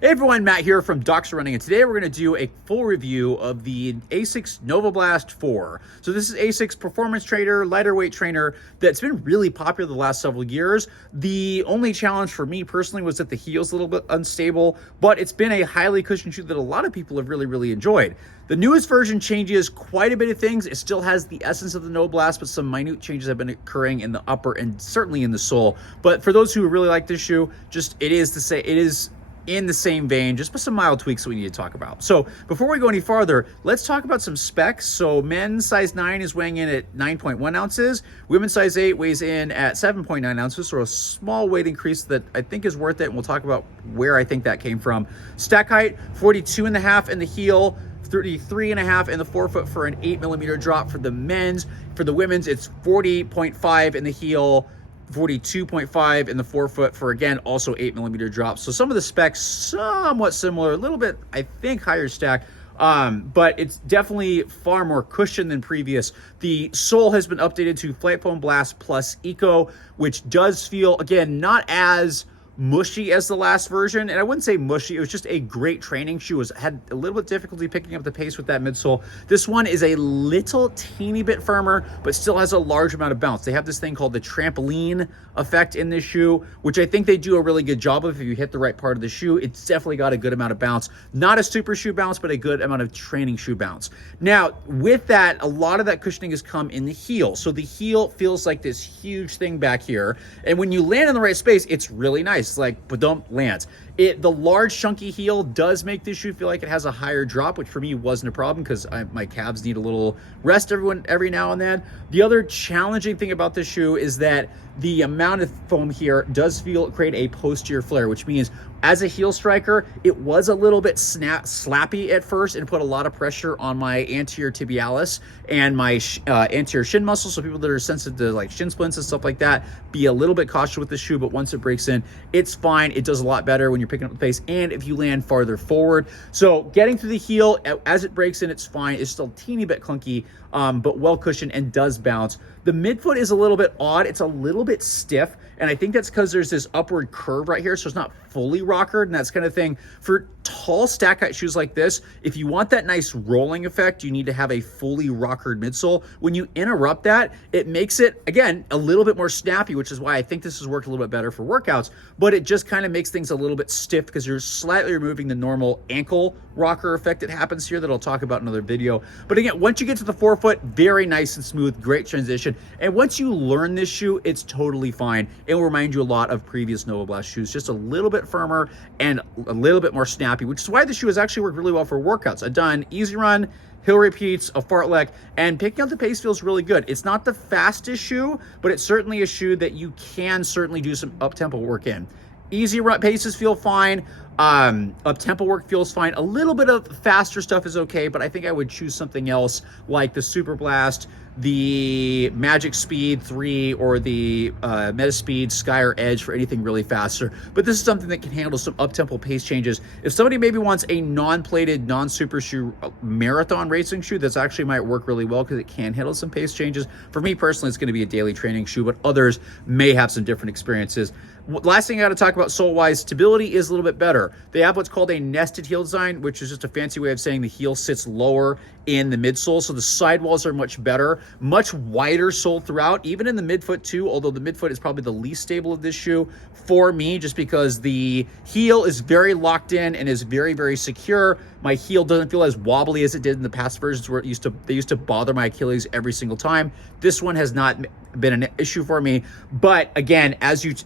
Hey everyone, Matt here from Docs Running, and today we're going to do a full review of the Asics Novablast 4. So this is Asics performance trainer, lighter weight trainer that's been really popular the last several years. The only challenge for me personally was that the heel's a little bit unstable, but it's been a highly cushioned shoe that a lot of people have really enjoyed. The newest version changes quite a bit of things. It still has the essence of the Novablast, but some minute changes have been occurring in the upper and certainly in the sole. But for those who really like this shoe, it is in the same vein, just with some mild tweaks that we need to talk about. So before we go any farther, let's talk about some specs. So men's size 9 is weighing in at 9.1 ounces. Women's size 8 weighs in at 7.9 ounces, so a small weight increase that I think is worth it, and we'll talk about where I think that came from. Stack height, 42.5 in the heel, 33.5 in the forefoot for an 8mm drop for the men's. For the women's, it's 40.5 in the heel, 42.5 in the forefoot for, again, also 8mm drop. So some of the specs somewhat similar, a little bit, I think, higher stack, but it's definitely far more cushion than previous. The sole has been updated to Flytefloam Blast Plus Eco, which does feel, again, not as mushy as the last version. And I wouldn't say mushy, it was just a great training shoe. Had a little bit difficulty picking up the pace with that midsole. This one is a little teeny bit firmer, but still has a large amount of bounce. They have this thing called the trampoline effect in this shoe, which I think they do a really good job of. If you hit the right part of the shoe, it's definitely got a good amount of bounce. Not a super shoe bounce, but a good amount of training shoe bounce. Now, with that, a lot of that cushioning has come in the heel. So the heel feels like this huge thing back here. And when you land in the right space, it's really nice. Like, but don't land. The large chunky heel does make this shoe feel like it has a higher drop, which for me wasn't a problem because my calves need a little rest every now and then. The other challenging thing about this shoe is that the amount of foam here does create a posterior flare, which means as a heel striker, it was a little bit slappy at first and put a lot of pressure on my anterior tibialis and my anterior shin muscle. So people that are sensitive to like shin splints and stuff like that, be a little bit cautious with the shoe, but once it breaks in, it's fine. It does a lot better when you're picking up the pace and if you land farther forward. So getting through the heel, as it breaks in, it's fine. It's still a teeny bit clunky, but well cushioned and does bounce. The midfoot is a little bit odd. It's a little bit stiff, and I think that's because there's this upward curve right here, so it's not fully rockered, and that's kind of thing. For tall stack height shoes like this, if you want that nice rolling effect, you need to have a fully rockered midsole. When you interrupt that, it makes it, again, a little bit more snappy, which is why I think this has worked a little bit better for workouts, but it just kind of makes things a little bit stiff because you're slightly removing the normal ankle rocker effect that happens here that I'll talk about in another video. But again, once you get to the forefoot, very nice and smooth, great transition. And once you learn this shoe, it's totally fine. It will remind you a lot of previous Novablast shoes, just a little bit firmer and a little bit more snappy, which is why the shoe has actually worked really well for workouts. I've done easy run, hill repeats, a fartlek, and picking up the pace feels really good. It's not the fastest shoe, but it's certainly a shoe that you can certainly do some up-tempo work in. Easy run paces feel fine. Up-tempo work feels fine. A little bit of faster stuff is okay, but I think I would choose something else like the Super Blast, the Magic Speed 3, or the Metaspeed Sky or Edge for anything really faster. But this is something that can handle some up-tempo pace changes. If somebody maybe wants a non-plated, non-super shoe marathon racing shoe, this actually might work really well because it can handle some pace changes. For me personally, it's going to be a daily training shoe, but others may have some different experiences. Last thing I got to talk about sole-wise, stability is a little bit better. They have what's called a nested heel design, which is just a fancy way of saying the heel sits lower in the midsole, so the sidewalls are much better, much wider sole throughout, even in the midfoot too, although the midfoot is probably the least stable of this shoe for me, just because the heel is very locked in and is very secure. My heel doesn't feel as wobbly as it did in the past versions where they used to bother my Achilles every single time. This one has not been an issue for me, but again,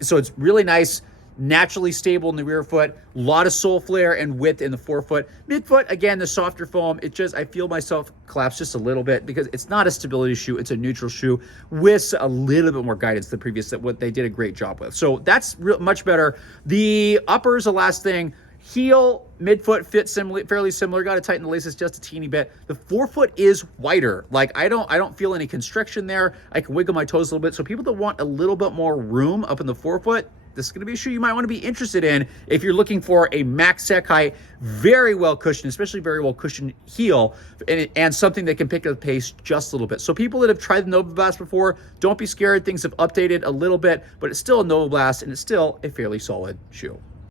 so it's really nice, naturally stable in the rear foot, a lot of sole flare and width in the forefoot. Midfoot, again, the softer foam, I feel myself collapse just a little bit because it's not a stability shoe, it's a neutral shoe with a little bit more guidance than previous, that what they did a great job with. So that's much better. The uppers, the last thing, heel, midfoot fit fairly similar. Got to tighten the laces just a teeny bit. The forefoot is wider. Like I don't feel any constriction there. I can wiggle my toes a little bit. So people that want a little bit more room up in the forefoot, this is going to be a shoe you might want to be interested in if you're looking for a max stack height, very well cushioned, especially very well cushioned heel, and something that can pick up the pace just a little bit. So people that have tried the Novablast before, don't be scared. Things have updated a little bit, but it's still a Novablast and it's still a fairly solid shoe.